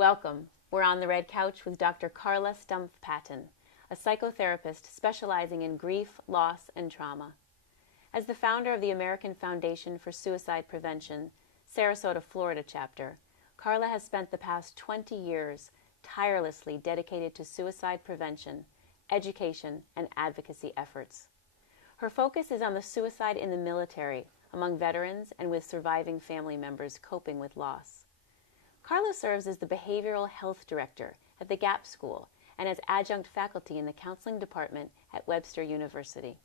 Welcome. We're on the red couch with Dr. Carla Stumpf Patton, a psychotherapist specializing in grief, loss, and trauma. As the founder of the American Foundation for Suicide Prevention Sarasota, Florida chapter, Carla has spent the past 20 years tirelessly dedicated to suicide prevention, education, and advocacy efforts. Her focus is on the suicide in the military, among veterans and with surviving family members coping with loss. Carla serves as the Behavioral Health Director at the Gap School and as adjunct faculty in the Counseling Department at Webster University.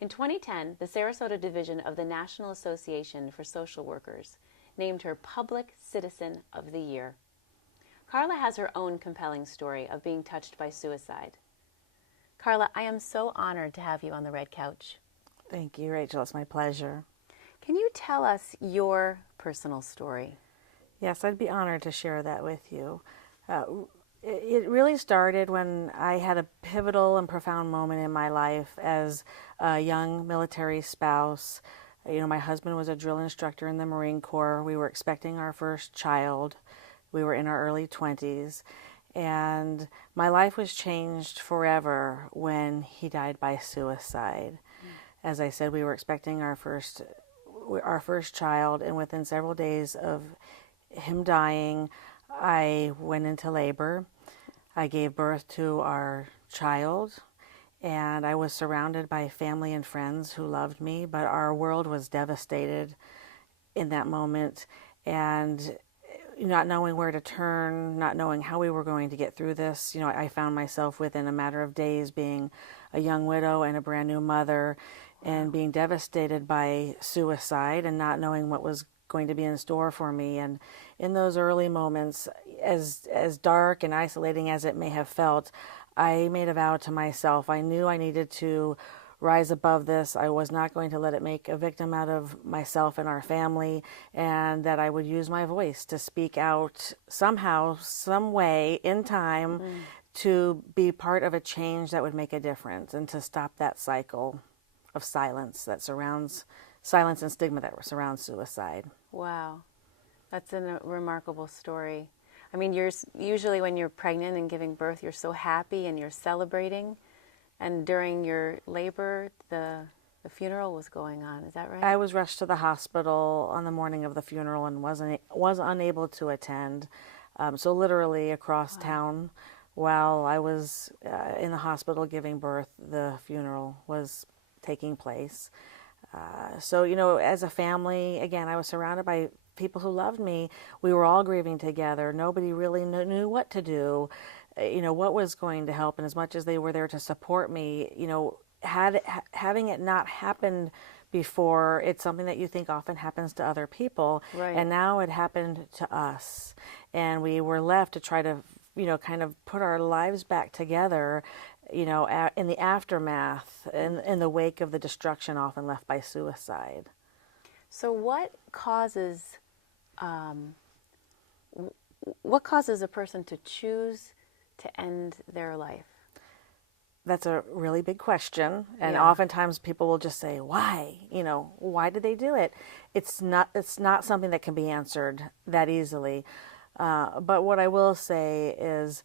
In 2010, the Sarasota Division of the National Association for Social Workers named her Public Citizen of the Year. Carla has her own compelling story of being touched by suicide. Carla, I am so honored to have you on the red couch. Thank you, Rachel. It's my pleasure. Can you tell us your personal story? Yes, I'd be honored to share that with you. It really started when I had a pivotal and profound moment in my life as a young military spouse. You know, my husband was a drill instructor in the Marine Corps. We were expecting our first child. We were in our early 20s. And my life was changed forever when he died by suicide. As I said, we were expecting our first child, and within several days of him dying, I went into labor. I gave birth to our child, and I was surrounded by family and friends who loved me, but our world was devastated in that moment, and not knowing where to turn, not knowing how we were going to get through this. You know, I found myself within a matter of days being a young widow and a brand new mother, and being devastated by suicide and not knowing what was going to be in store for me. And in those early moments, as dark and isolating as it may have felt, I made a vow to myself. I knew I needed to rise above this. I was not going to let it make a victim out of myself and our family, and that I would use my voice to speak out somehow, some way, in time, to be part of a change that would make a difference and to stop that cycle of silence and stigma that surrounds suicide. Wow, that's a remarkable story. I mean, usually when you're pregnant and giving birth, you're so happy and you're celebrating. And during your labor, the funeral was going on. Is that right? I was rushed to the hospital on the morning of the funeral and was unable to attend. So literally across town, while I was in the hospital giving birth, the funeral was taking place. So, you know, as a family, again, I was surrounded by people who loved me. We were all grieving together. Nobody really knew what to do, you know, what was going to help. And as much as they were there to support me, you know, having it not happened before, it's something that you think often happens to other people. Right. And now it happened to us. And we were left to try to, you know, kind of put our lives back together, you know, in the aftermath, in the wake of the destruction often left by suicide. So what causes a person to choose to end their life? That's a really big question, and Yeah. oftentimes people will just say, "Why? You know, why did they do it?" It's not something that can be answered that easily. But what I will say is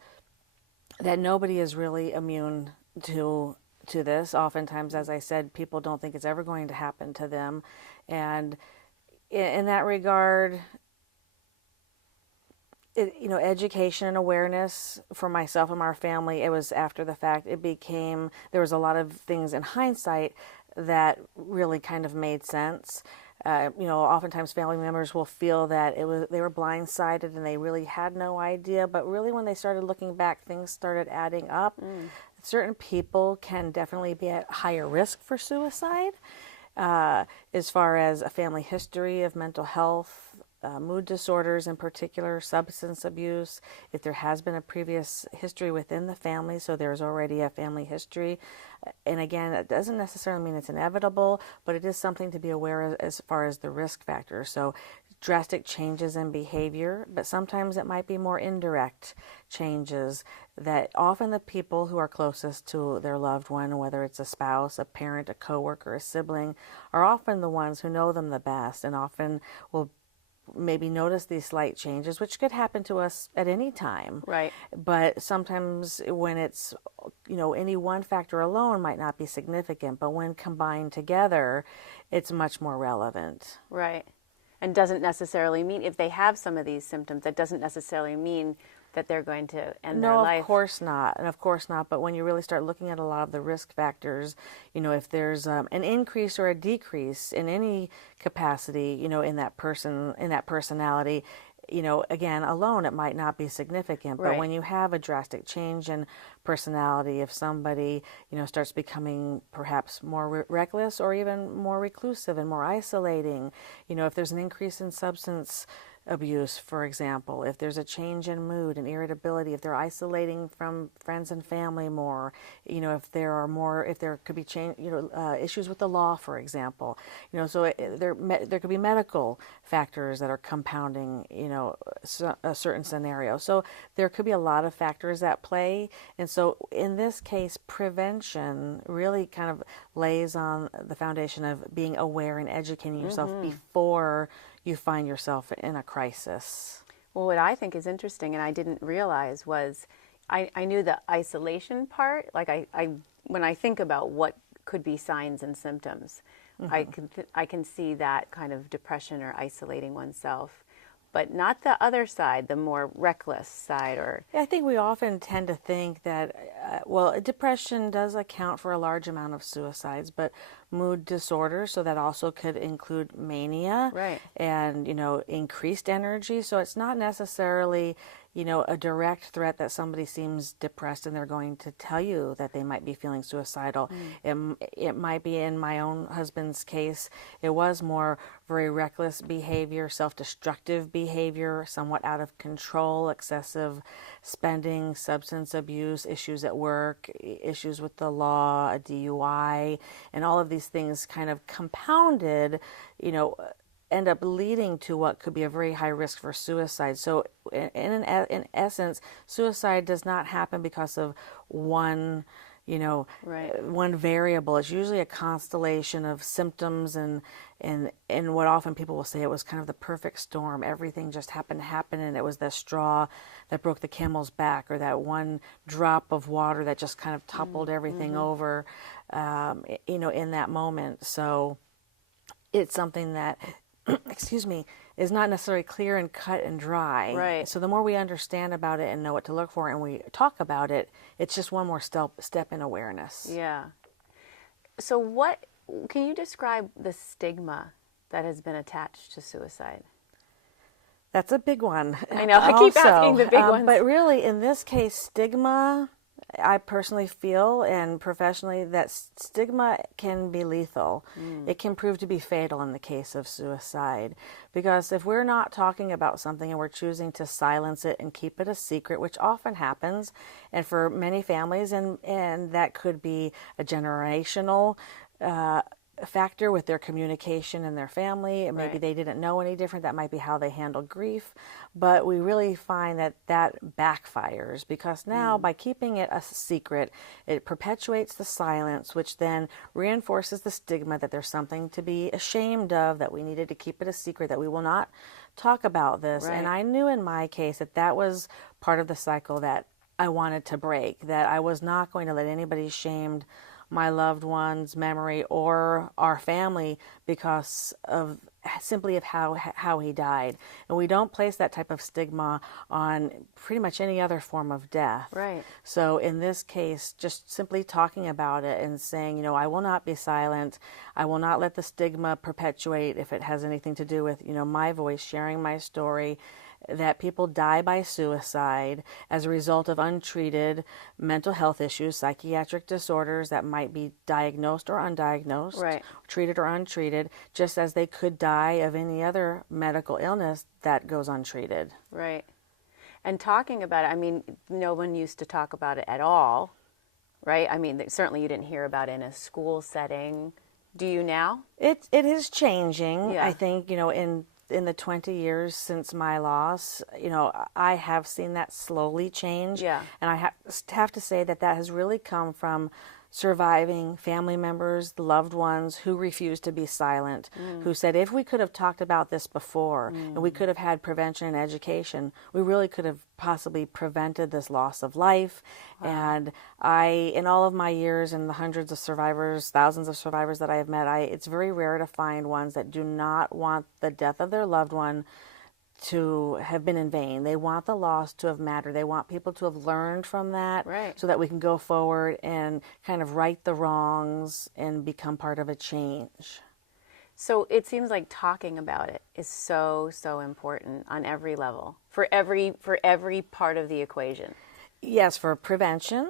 that nobody is really immune to this. Oftentimes, as I said, people don't think it's ever going to happen to them, and in that regard, you know, education and awareness for myself and our family, it was after the fact. There was a lot of things in hindsight that really kind of made sense. You know, oftentimes family members will feel that they were blindsided and they really had no idea, but really when they started looking back, things started adding up. Certain people can definitely be at higher risk for suicide, as far as a family history of mental health, mood disorders in particular, substance abuse, if there has been a previous history within the family, so there's already a family history. And again, it doesn't necessarily mean it's inevitable, but it is something to be aware of as far as the risk factors. So drastic changes in behavior, but sometimes it might be more indirect changes that often the people who are closest to their loved one, whether it's a spouse, a parent, a coworker, a sibling, are often the ones who know them the best and often will maybe notice these slight changes, which could happen to us at any time. Right. But sometimes when it's, any one factor alone might not be significant, but when combined together, it's much more relevant. Right. And doesn't necessarily mean, if they have some of these symptoms, that doesn't necessarily mean that they're going to end their life. No, of course not. And of course not. But when you really start looking at a lot of the risk factors, if there's an increase or a decrease in any capacity, in that person, in that personality, again, alone, it might not be significant. But Right. when you have a drastic change in personality, if somebody, starts becoming perhaps more reckless or even more reclusive and more isolating, if there's an increase in substance abuse, for example, if there's a change in mood and irritability, if they're isolating from friends and family more, if there could be issues with the law, for example, so there could be medical factors that are compounding, a certain scenario. So there could be a lot of factors at play. And so in this case, prevention really kind of lays on the foundation of being aware and educating yourself before you find yourself in a crisis. Well, what I think is interesting, and I didn't realize, was I knew the isolation part. Like when I think about what could be signs and symptoms, I can see that kind of depression or isolating oneself, but not the other side, the more reckless side. Or I think we often tend to think that, depression does account for a large amount of suicides, but mood disorders, so that also could include mania, Right. and, increased energy. So it's not necessarily, a direct threat that somebody seems depressed and they're going to tell you that they might be feeling suicidal. It might be, in my own husband's case, it was more very reckless behavior, self-destructive behavior, somewhat out of control, excessive spending, substance abuse, issues at work, issues with the law, a DUI, and all of these things kind of compounded, end up leading to what could be a very high risk for suicide. So in essence, suicide does not happen because of one, Right. one variable. It's usually a constellation of symptoms, and what often people will say, it was kind of the perfect storm. Everything just happened to happen, and it was the straw that broke the camel's back, or that one drop of water that just kind of toppled everything over, in that moment. So it's something that excuse me, is not necessarily clear and cut and dry. Right. So the more we understand about it and know what to look for, and we talk about it, it's just one more step in awareness. Yeah. So can you describe the stigma that has been attached to suicide? That's a big one. I know, I keep asking the big ones. But really, in this case, stigma, I personally feel, and professionally, that stigma can be lethal. It can prove to be fatal in the case of suicide. Because if we're not talking about something and we're choosing to silence it and keep it a secret, which often happens, and for many families, and that could be a generational factor with their communication and their family. Maybe Right. they didn't know any different. That might be how they handle grief. But we really find that backfires, because now by keeping it a secret, it perpetuates the silence, which then reinforces the stigma that there's something to be ashamed of, that we needed to keep it a secret, that we will not talk about this. Right. And I knew in my case that was part of the cycle that I wanted to break, that I was not going to let anybody shamed my loved one's memory or our family because of simply of how he died. And we don't place that type of stigma on pretty much any other form of death. Right. So in this case, just simply talking about it and saying, I will not be silent. I will not let the stigma perpetuate if it has anything to do with, my voice, sharing my story, that people die by suicide as a result of untreated mental health issues, psychiatric disorders that might be diagnosed or undiagnosed, Right. treated or untreated, just as they could die of any other medical illness that goes untreated. Right. And talking about it, no one used to talk about it at all, right? Certainly you didn't hear about it in a school setting. Do you now? It is changing. Yeah. I think, in the 20 years since my loss, I have seen that slowly change. Yeah. And I have to say that has really come from surviving family members, loved ones who refused to be silent, who said, if we could have talked about this before and we could have had prevention and education, we really could have possibly prevented this loss of life. And in all of my years and the hundreds of survivors, thousands of survivors that I have met, it's very rare to find ones that do not want the death of their loved one to have been in vain. They want the loss to have mattered. They want people to have learned from that, so that we can go forward and kind of right the wrongs and become part of a change. So it seems like talking about it is so important on every level, for every part of the equation. Yes, for prevention,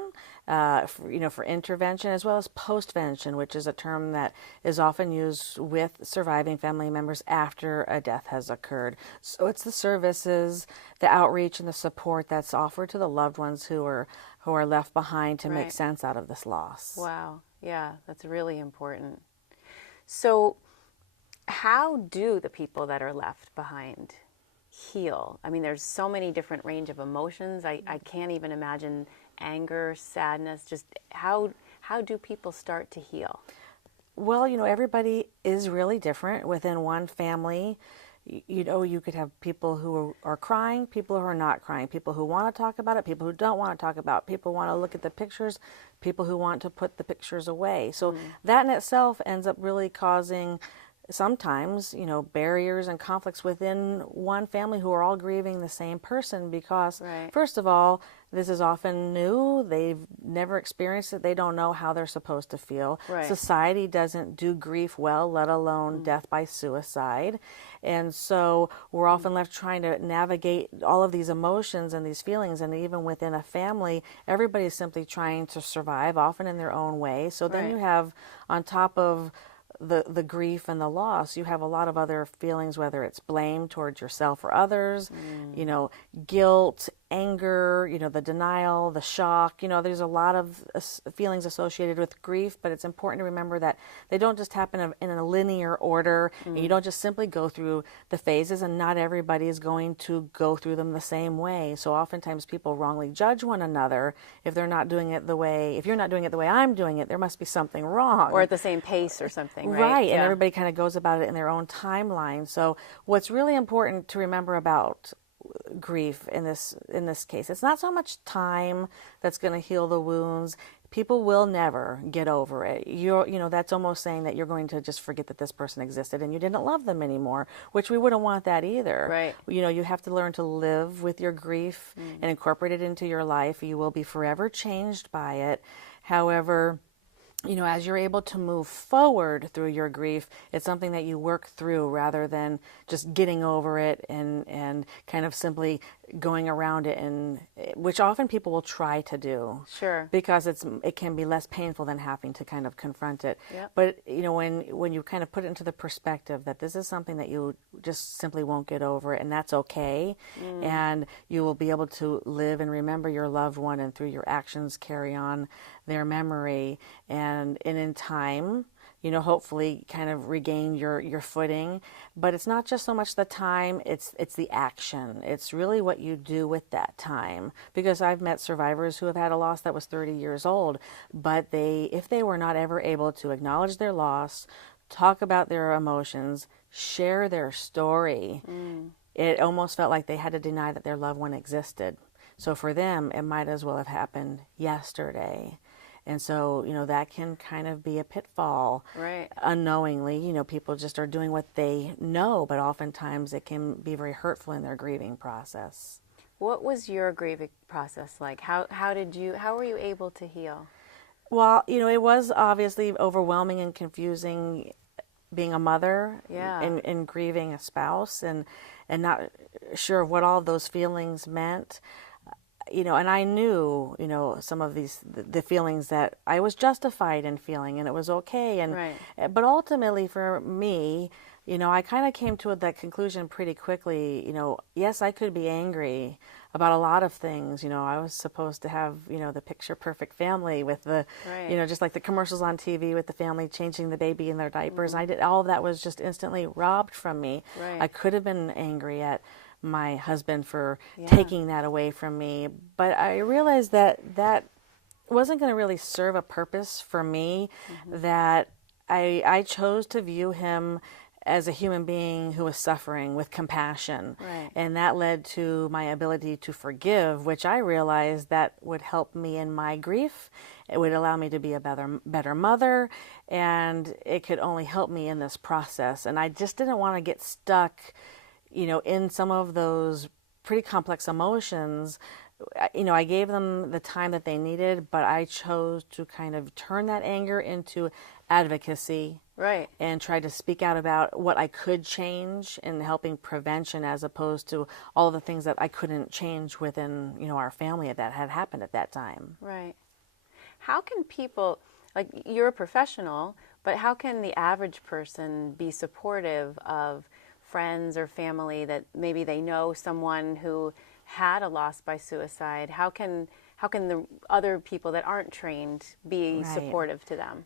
for intervention, as well as postvention, which is a term that is often used with surviving family members after a death has occurred. So it's the services, the outreach, and the support that's offered to the loved ones who are left behind to make sense out of this loss. Wow, yeah, that's really important. So how do the people that are left behind heal? I mean, there's so many different range of emotions. I can't even imagine anger, sadness. Just how do people start to heal? Well, everybody is really different within one family. You could have people who are crying, people who are not crying, people who want to talk about it, people who don't want to talk about it, people who want to look at the pictures, people who want to put the pictures away. So that in itself ends up really causing sometimes, barriers and conflicts within one family who are all grieving the same person because, first of all, this is often new. They've never experienced it. They don't know how they're supposed to feel. Society doesn't do grief well, let alone death by suicide. And so we're often left trying to navigate all of these emotions and these feelings. And even within a family, everybody's simply trying to survive, often in their own way. So then you have, on top of the grief and the loss, you have a lot of other feelings, whether it's blame towards yourself or others, guilt, anger, the denial, the shock. There's a lot of feelings associated with grief, but it's important to remember that they don't just happen in a linear order, and you don't just simply go through the phases, and not everybody is going to go through them the same way. So oftentimes people wrongly judge one another if you're not doing it the way I'm doing it, there must be something wrong. Or at the same pace or something, right? Right, and everybody kind of goes about it in their own timeline. So what's really important to remember about grief in this case, it's not so much time that's going to heal the wounds. People will never get over it. That's almost saying that you're going to just forget that this person existed and you didn't love them anymore, which we wouldn't want that either. Right. You have to learn to live with your grief and incorporate it into your life. You will be forever changed by it. However, as you're able to move forward through your grief, it's something that you work through rather than just getting over it and kind of simply going around it, and which often people will try to do. Sure. Because it can be less painful than having to kind of confront it. Yep. But when you kind of put it into the perspective that this is something that you just simply won't get over, and that's okay, and you will be able to live and remember your loved one, and through your actions carry on their memory, and in time, hopefully kind of regain your footing. But it's not just so much the time, it's the action. It's really what you do with that time. Because I've met survivors who have had a loss that was 30 years old, but if they were not ever able to acknowledge their loss, talk about their emotions, share their story, it almost felt like they had to deny that their loved one existed. So for them, it might as well have happened yesterday. And so, that can kind of be a pitfall. Right. Unknowingly, people just are doing what they know, but oftentimes it can be very hurtful in their grieving process. What was your grieving process like? How were you able to heal? Well, it was obviously overwhelming and confusing being a mother and grieving a spouse and not sure of what all of those feelings meant. And I knew, some of the feelings that I was justified in feeling, and it was okay. But ultimately for me, I kind of came to that conclusion pretty quickly. Yes, I could be angry about a lot of things. I was supposed to have, the picture perfect family with the, just like the commercials on TV with the family changing the baby in their diapers. All of that was just instantly robbed from me. Right. I could have been angry at my husband for taking that away from me, but I realized that wasn't going to really serve a purpose for me, that I chose to view him as a human being who was suffering with compassion. Right. And that led to my ability to forgive, which I realized that would help me in my grief. It would allow me to be a better mother, and it could only help me in this process. And I just didn't want to get stuck, in some of those pretty complex emotions. I gave them the time that they needed, but I chose to kind of turn that anger into advocacy. Right. And try to speak out about what I could change in helping prevention, as opposed to all of the things that I couldn't change within, our family that had happened at that time. Right. How can people, like, you're a professional, but how can the average person be supportive of friends or family that maybe they know someone who had a loss by suicide? How can the other people that aren't trained be supportive to them?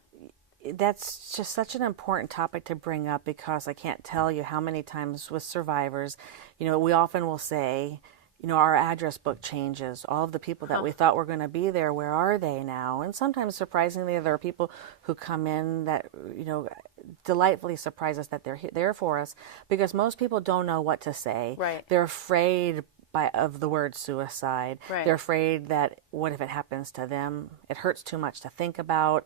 That's just such an important topic to bring up, because I can't tell you how many times with survivors, we often will say, our address book changes. All of the people that we thought were going to be there, where are they now? And sometimes, surprisingly, there are people who come in that, delightfully surprise us that they're there for us, because most people don't know what to say. Right. They're afraid of the word suicide. Right. They're afraid that, what if it happens to them? It hurts too much to think about.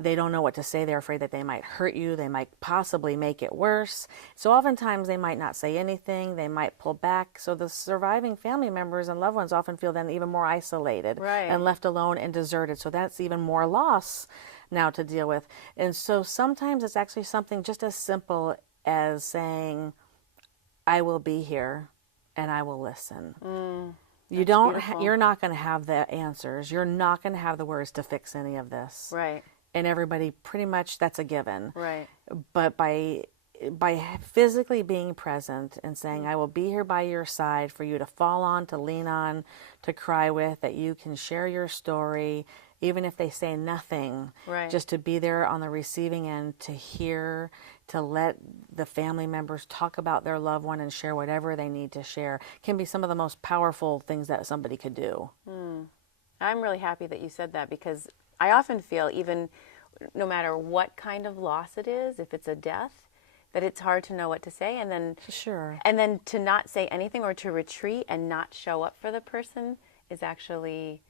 They don't know what to say. They're afraid that they might hurt you. They might possibly make it worse. So oftentimes they might not say anything. They might pull back. So the surviving family members and loved ones often feel then even more isolated and left alone and deserted. So that's even more loss now to deal with. And so sometimes it's actually something just as simple as saying, I will be here and I will listen. You're not going to have the answers. You're not going to have the words to fix any of this. Right. And everybody, pretty much, that's a given. Right. But by physically being present and saying, I will be here by your side for you to fall on, to lean on, to cry with, that you can share your story, even if they say nothing, just to be there on the receiving end, to hear, to let the family members talk about their loved one and share whatever they need to share, can be some of the most powerful things that somebody could do. I'm really happy that you said that, because I often feel, even no matter what kind of loss it is, if it's a death, that it's hard to know what to say, and then and then to not say anything or to retreat and not show up for the person is actually,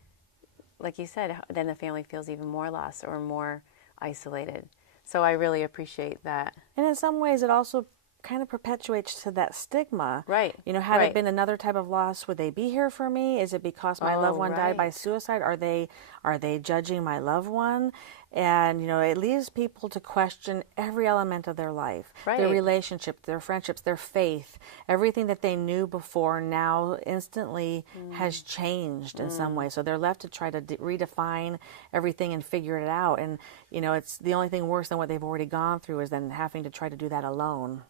like you said, then the family feels even more lost or more isolated. So I really appreciate that. And in some ways, it also kind of perpetuates to that stigma. Right. Had it been another type of loss, would they be here for me? Is it because my loved one died by suicide? Are they judging my loved one? And, it leaves people to question every element of their life, their relationship, their friendships, their faith. Everything that they knew before now instantly has changed in some way. So they're left to try to redefine everything and figure it out. And, it's the only thing worse than what they've already gone through is then having to try to do that alone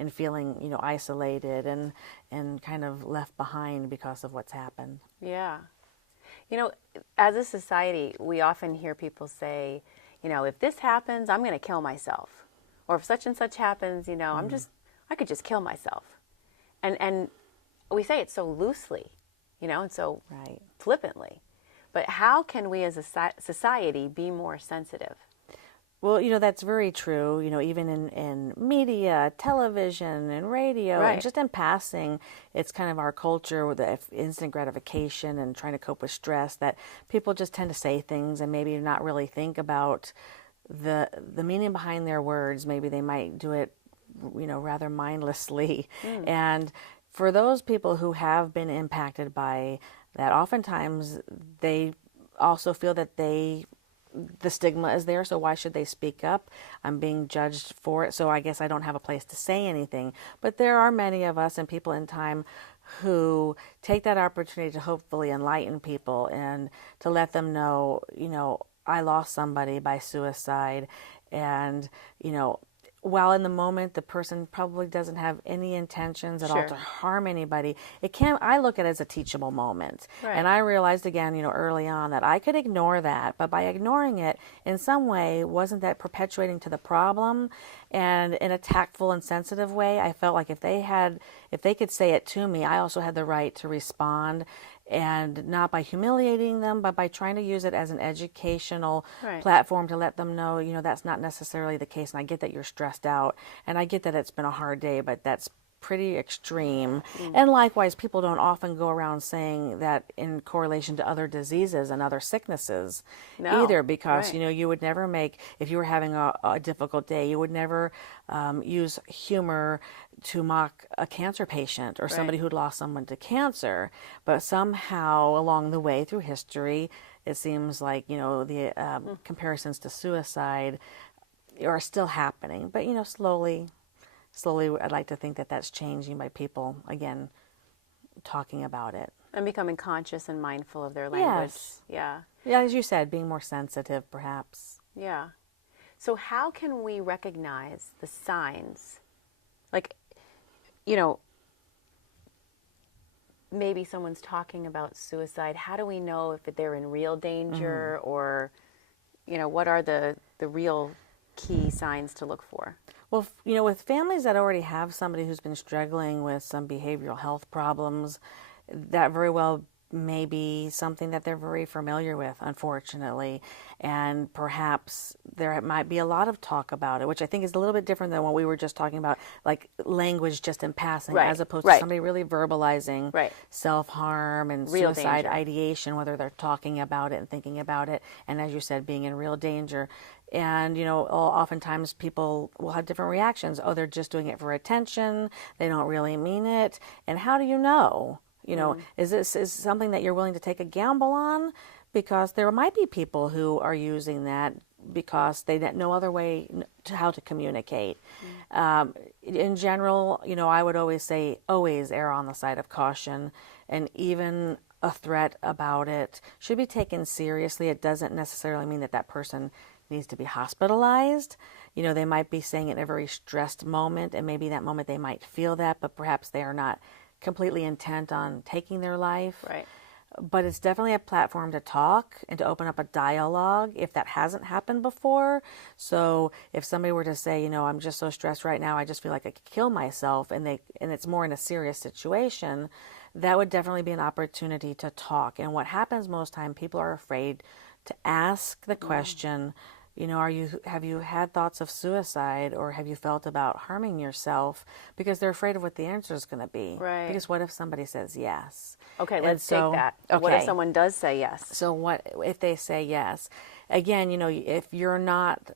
and feeling, isolated and kind of left behind because of what's happened. Yeah. As a society, we often hear people say, if this happens, I'm going to kill myself. Or if such and such happens, I could just kill myself. And we say it so loosely, and so flippantly. But how can we as a society be more sensitive? Well, that's very true. Even in media, television, and radio, and just in passing, it's kind of our culture with the instant gratification and trying to cope with stress that people just tend to say things and maybe not really think about the meaning behind their words. Maybe they might do it, rather mindlessly. And for those people who have been impacted by that, oftentimes they also feel that the stigma is there, so why should they speak up? I'm being judged for it, so I guess I don't have a place to say anything. But there are many of us and people in time who take that opportunity to hopefully enlighten people and to let them know, I lost somebody by suicide, and, while in the moment the person probably doesn't have any intentions at all to harm anybody, I look at it as a teachable moment. And I realized again, early on that I could ignore that, but by ignoring it in some way, wasn't that perpetuating to the problem? And in a tactful and sensitive way, I felt like if they could say it to me, I also had the right to respond and not by humiliating them, but by trying to use it as an educational Right. platform to let them know, that's not necessarily the case. And I get that you're stressed out, and I get that it's been a hard day, but that's pretty extreme. And likewise, people don't often go around saying that in correlation to other diseases and other sicknesses either, because Right. you would never make, if you were having a difficult day, you would never use humor to mock a cancer patient or somebody who'd lost someone to cancer. But somehow along the way through history, it seems like the comparisons to suicide are still happening, but slowly, I'd like to think that that's changing by people, again, talking about it. And becoming conscious and mindful of their language. Yes. Yeah. Yeah, as you said, being more sensitive, perhaps. Yeah. So how can we recognize the signs? Like, maybe someone's talking about suicide. How do we know if they're in real danger or, what are the real key signs to look for? Well, with families that already have somebody who's been struggling with some behavioral health problems, that very well may be something that they're very familiar with, unfortunately. And perhaps there might be a lot of talk about it, which I think is a little bit different than what we were just talking about, like language just in passing, as opposed to somebody really verbalizing self-harm and real suicide danger. Ideation, whether they're talking about it and thinking about it, and as you said, being in real danger. And, oftentimes people will have different reactions. Oh, they're just doing it for attention. They don't really mean it. And how do you know? Is this something that you're willing to take a gamble on? Because there might be people who are using that because they have no other way to how to communicate. In general, I would always say, always err on the side of caution, and even a threat about it should be taken seriously. It doesn't necessarily mean that that person needs to be hospitalized. They might be saying it in a very stressed moment, and maybe that moment they might feel that, but perhaps they are not completely intent on taking their life. Right. But it's definitely a platform to talk and to open up a dialogue if that hasn't happened before. So if somebody were to say, I'm just so stressed right now, I just feel like I could kill myself, and it's more in a serious situation, that would definitely be an opportunity to talk. And what happens most time, people are afraid to ask the question, have you had thoughts of suicide, or have you felt about harming yourself? Because they're afraid of what the answer is going to be. Right. Because what if somebody says yes? Okay, let's take that. Okay. What if someone does say yes? So what if they say yes? Again, if you're not,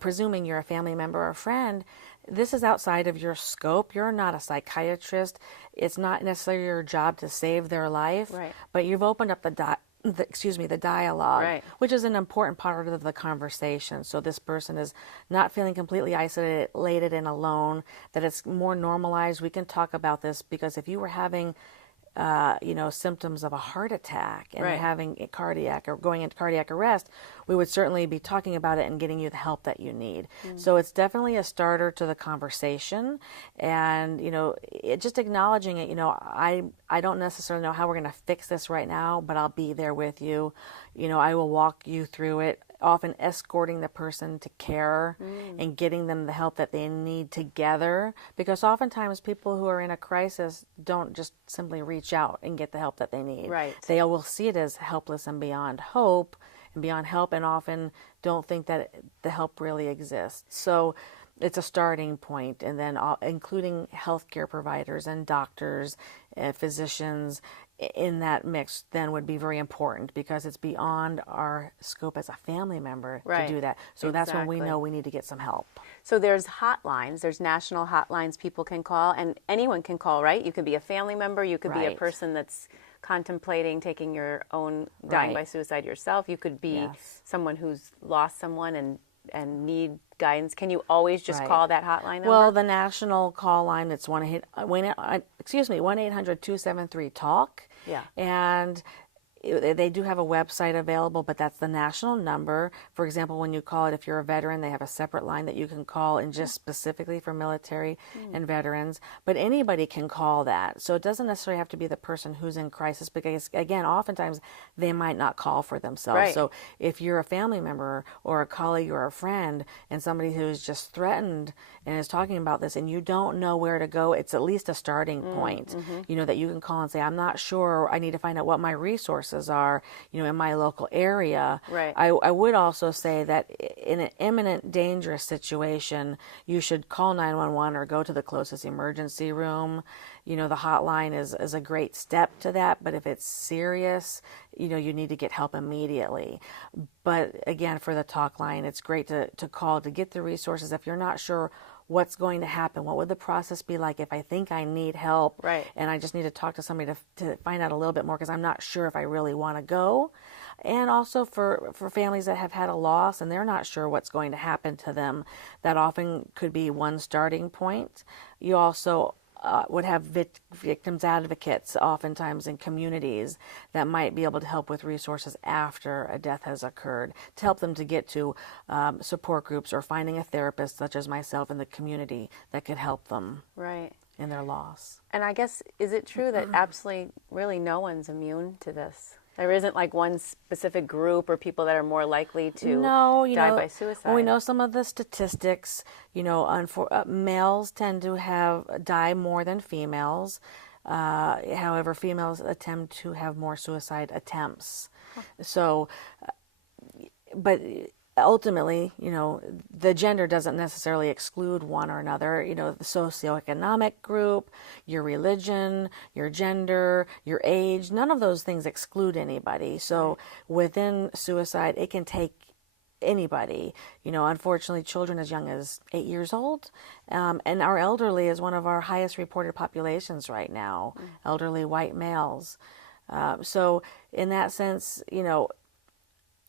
presuming you're a family member or a friend, this is outside of your scope. You're not a psychiatrist. It's not necessarily your job to save their life. Right. But you've opened up the dialogue, right, which is an important part of the conversation. So this person is not feeling completely isolated and alone, that it's more normalized. We can talk about this, because if you were having symptoms of a heart attack and right, having a cardiac or going into cardiac arrest, we would certainly be talking about it and getting you the help that you need. So it's definitely a starter to the conversation, and just acknowledging it. I don't necessarily know how we're going to fix this right now, but I'll be there with you. I will walk you through it, often escorting the person to care and getting them the help that they need together, because oftentimes people who are in a crisis don't just simply reach out and get the help that they need. Right. They will see it as helpless and beyond hope and beyond help, and often don't think that the help really exists. So it's a starting point, and then including healthcare providers and doctors, physicians in that mix then would be very important, because it's beyond our scope as a family member to do that. So that's when we know we need to get some help. So there's hotlines, there's national hotlines people can call, and anyone can call, right? You could be a family member, you could be a person that's contemplating taking your own, dying by suicide yourself. You could be someone who's lost someone and need guidance. Can you always just call that hotline number? Well, the national call line, it's 1-800-273-TALK. Yeah. And They do have a website available, but that's the national number. For example, when you call it, if you're a veteran, they have a separate line that you can call, and just specifically for military and veterans. But anybody can call that. So it doesn't necessarily have to be the person who's in crisis, because, again, oftentimes they might not call for themselves. Right. So if you're a family member or a colleague or a friend and somebody who's just threatened and is talking about this, and you don't know where to go, it's at least a starting point, that you can call and say, I'm not sure, I need to find out what my resources are, in my local area. Right. I would also say that in an imminent dangerous situation, you should call 911 or go to the closest emergency room. The hotline is a great step to that, but if it's serious, you need to get help immediately. But again, for the talk line, it's great to call to get the resources. If you're not sure what's going to happen, what would the process be like if I think I need help, right, and I just need to talk to somebody to find out a little bit more, because I'm not sure if I really want to go. And also for families that have had a loss and they're not sure what's going to happen to them, that often could be one starting point. You also would have victims advocates oftentimes in communities that might be able to help with resources after a death has occurred, to help them to get to support groups or finding a therapist such as myself in the community that could help them right, in their loss. And I guess, is it true that absolutely really no one's immune to this? There isn't like one specific group or people that are more likely to die by suicide? Well, we know some of the statistics. Males tend to die more than females. However, females tend to have more suicide attempts. So, but ultimately, the gender doesn't necessarily exclude one or another. The socioeconomic group, your religion, your gender, your age, none of those things exclude anybody. So within suicide, it can take anybody. Unfortunately, children as young as 8 years old, and our elderly is one of our highest reported populations right now, elderly white males. So in that sense,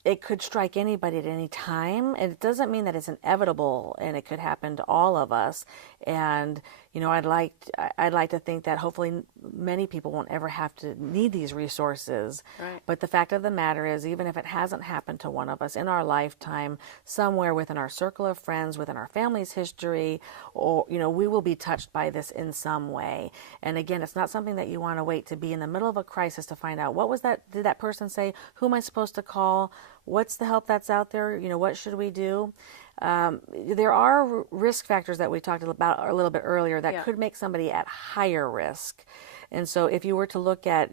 it could strike anybody at any time, and it doesn't mean that it's inevitable and it could happen to all of us. And I'd like to think that hopefully many people won't ever have to need these resources. Right. But the fact of the matter is, even if it hasn't happened to one of us in our lifetime, somewhere within our circle of friends, within our family's history, or we will be touched by this in some way. And again, it's not something that you want to wait to be in the middle of a crisis to find out, what was that? Did that person say? Who am I supposed to call? What's the help that's out there? What should we do? There are risk factors that we talked about a little bit earlier that could make somebody at higher risk. And so if you were to look at,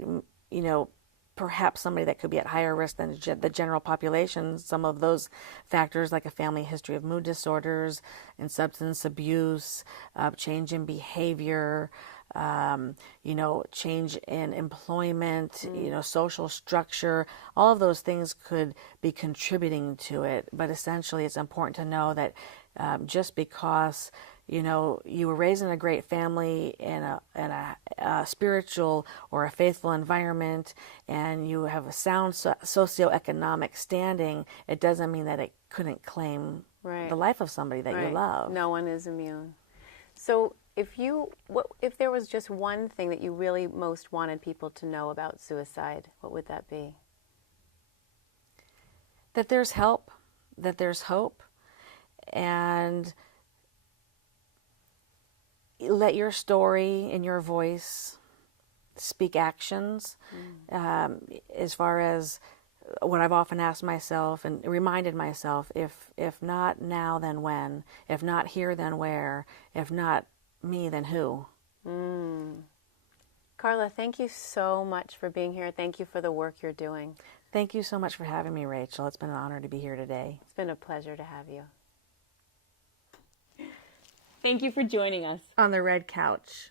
perhaps somebody that could be at higher risk than the general population, some of those factors like a family history of mood disorders and substance abuse, change in behavior, change in employment, social structure, all of those things could be contributing to it. But essentially, it's important to know that just because you were raised in a great family in a spiritual or a faithful environment, and you have a sound socioeconomic standing, it doesn't mean that it couldn't claim the life of somebody that you love. No one is immune. So if there was just one thing that you really most wanted people to know about suicide, what would that be? That there's help, that there's hope, and let your story and your voice speak actions. As far as what I've often asked myself and reminded myself, if not now, then when? If not here, then where? If not me, then who? Carla, thank you so much for being here. Thank you for the work you're doing. Thank you so much for having me, Rachel. It's been an honor to be here today. It's been a pleasure to have you. Thank you for joining us on the Red Couch.